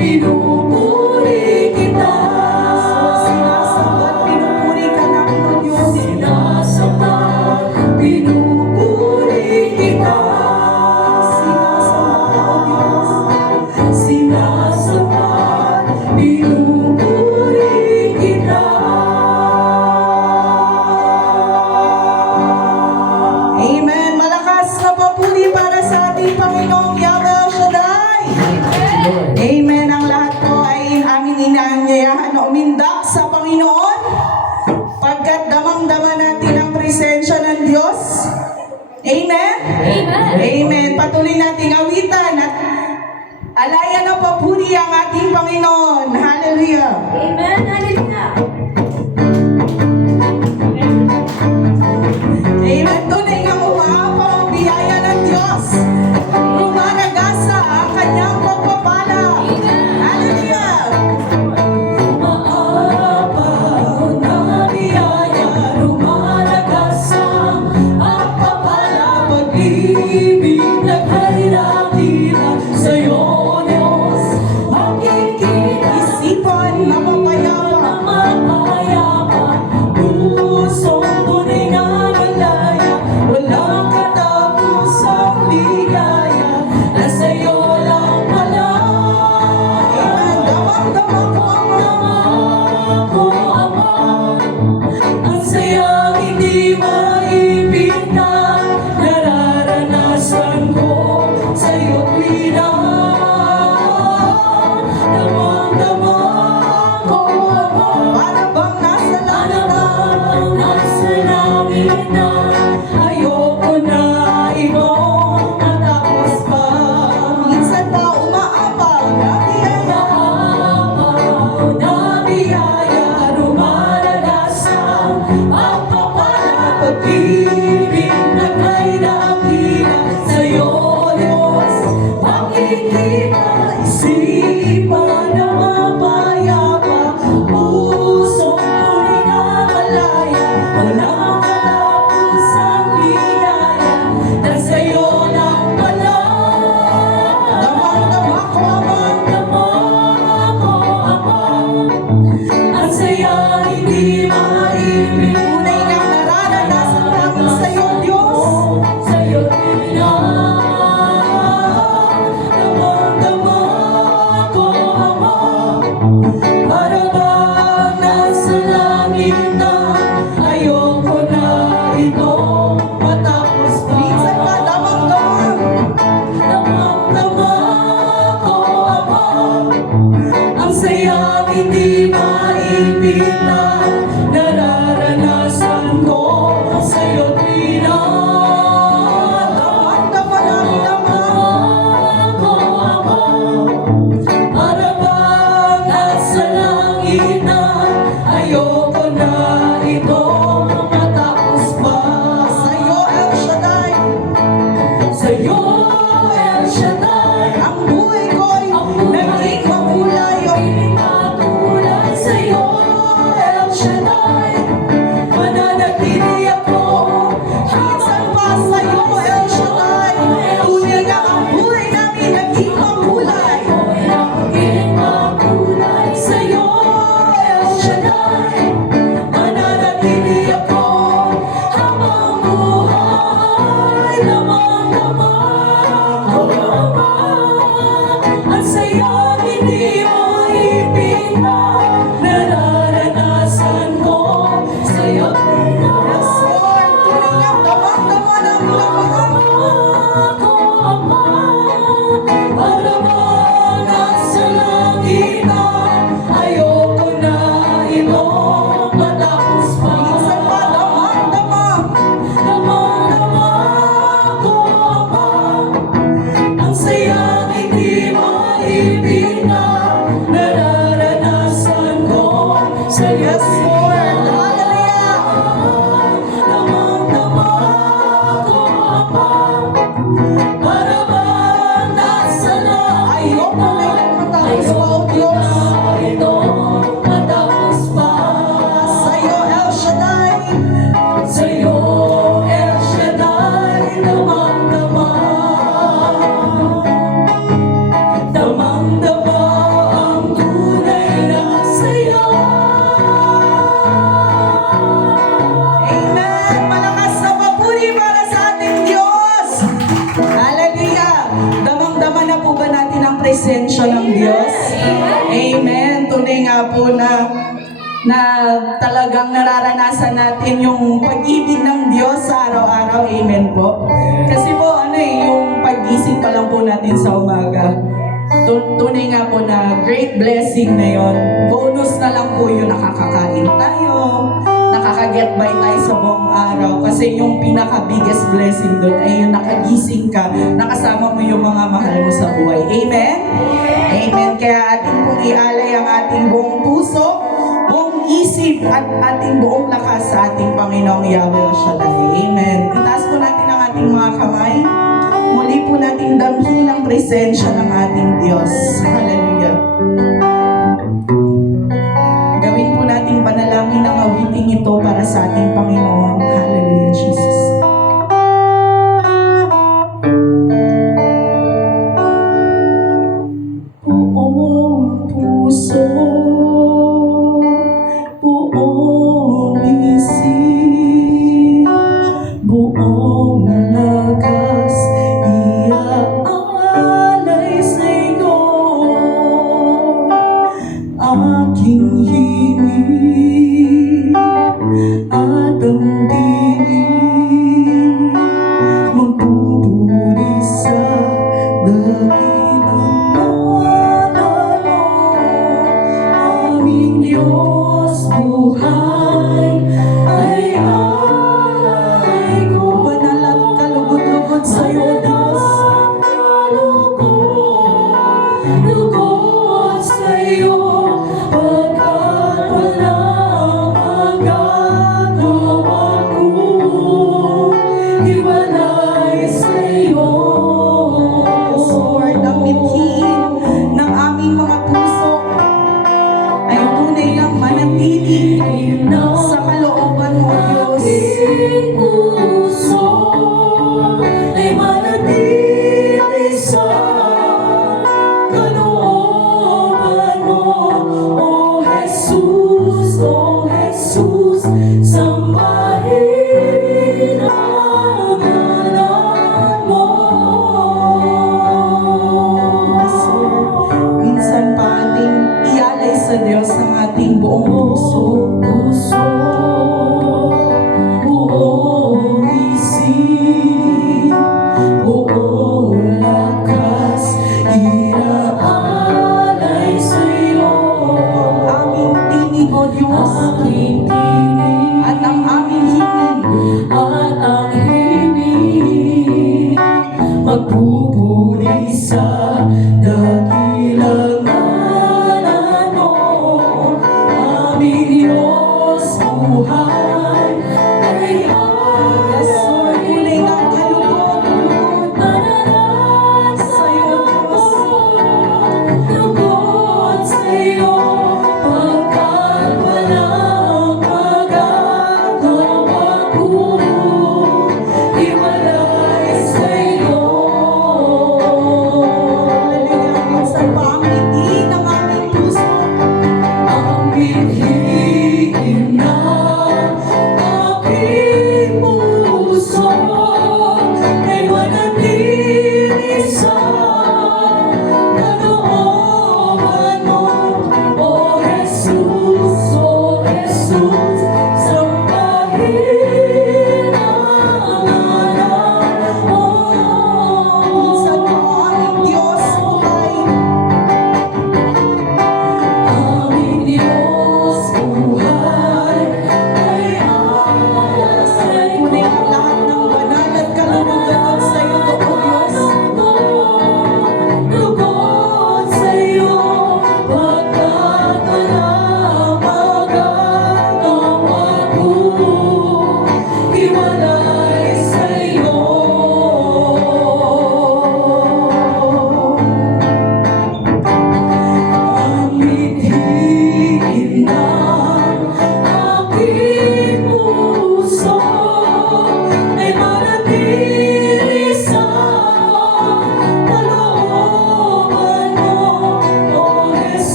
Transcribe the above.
pinupuri kita. Sinasamba, pinupuri ka namin, O Diyos. Sinasamba, pinupuri kita. Sinasamba, O Diyos. Sinasamba, pinupuri kita. Amen. Malakas na papuri para sa ating Panginoong Yahweh El Shaddai. Amen. Ang lahat po ay amin inaanyayahan na umindak sa Panginoon pagkat damang-dama natin ang presensya ng Diyos. Amen? Amen. Amen. Patuloy nating awitan at alayan ng papuri ang ating Panginoon. Hallelujah. Amen. Hallelujah. Amen. Tunay nga umaapaw ang biyaya ng Diyos. Rumaragasa ang kanyang pagpapala. Hallelujah. Umaapaw na biyaya, rumaragasa ang pagpapala. Pag-ibig na kay dakila sa'yo, O Diyos. Makikita isipan na mapayapa, pusong tunay na malaya, walang katapusang ligaya, na sa'yo lang pala. Amen. Damang-dama ko, Ama, ang sayang hindi maipinta, nararanasan ko sa'yo't damang-dama ko, Ama, para bang nasa langit na, ayoko na ibang matapos pa. Minsan pa umaapaw na biyaya, rumaranasan ang papala. Pag-ibig na kay dakila sa'yo, O Diyos. Makikita isipan na mapayapa, pusong tunay na malaya, walang katapusang ligaya, na sa'yo lang pala. Damang-dama ko, Ama, ang saya hindi maibig. Tunay nga nararanasan namin sa'yo, Diyos. Sa'yo damang-dama ko, Ama, para bang nasa langit na, ayoko na itong matapos pa. Minsan pa damang-dama ko, Ama, ang sayang hindi maipita, nararanasan ko sa'yo't damang-dama namin, Ama ko, Ama, para bang nasa langit na, ayoko na itong matapos pa. Sa'yo, El Shaddai. Sa'yo, El Shaddai, ang buhay ko'y naging makulay. Sa'yo, El Shaddai. presensya ng Diyos? Amen. Tunay nga po na talagang nararanasan natin yung pag-ibig ng Diyos sa araw-araw. Amen po. Kasi po, yung pag-gising pa lang po natin sa umaga, tunay nga po na great blessing na yon. Bonus na lang po yung nakakakain tayo, nakaka-get by tayo sa buong araw. Kasi yung pinaka-biggest blessing doon ay yung nakagising ka, nakasama mo yung mga mahal mo sa buhay. Amen? Amen. Kaya ating pong ialay ang ating buong puso, buong isip at ating buong lakas sa ating Panginoong Yahweh El Shaddai. Amen. Itaas po natin ang ating mga kamay. Muli po nating damhin ang presensya ng ating Diyos. Hallelujah. Gawin po nating panalangin ang awiting ito para sa ating Panginoon. Hallelujah, Jesus. Buong puso, buong isip, buong lakas, iaalay sa'yo aking himig at ang dinig, magpupuri sa dakilang ngalan mo, aming Diyos buhay ay alay ko. Banal at kalugod-lugod sa'yo, Diyos. Lugod sa'yo, pagkat walang magagawa ko, hiwalay sa'yo. Yes, Lord, ang mithiin ng aming mga puso ay tunay ang manatili sa kalooban mo, Diyos. Aking puso ay manatili sa kalooban mo, O Jesus, O Jesus, sambahin ang ngalan mo. Yes, Lord. Minsan pa ating ialay sa Diyos ang ating buong puso. Buong isip, buong lakas, iaalay sa'yo Aming tinig, O Diyos, aking tinig at ang aming himig. at ang himig, magpupuri sa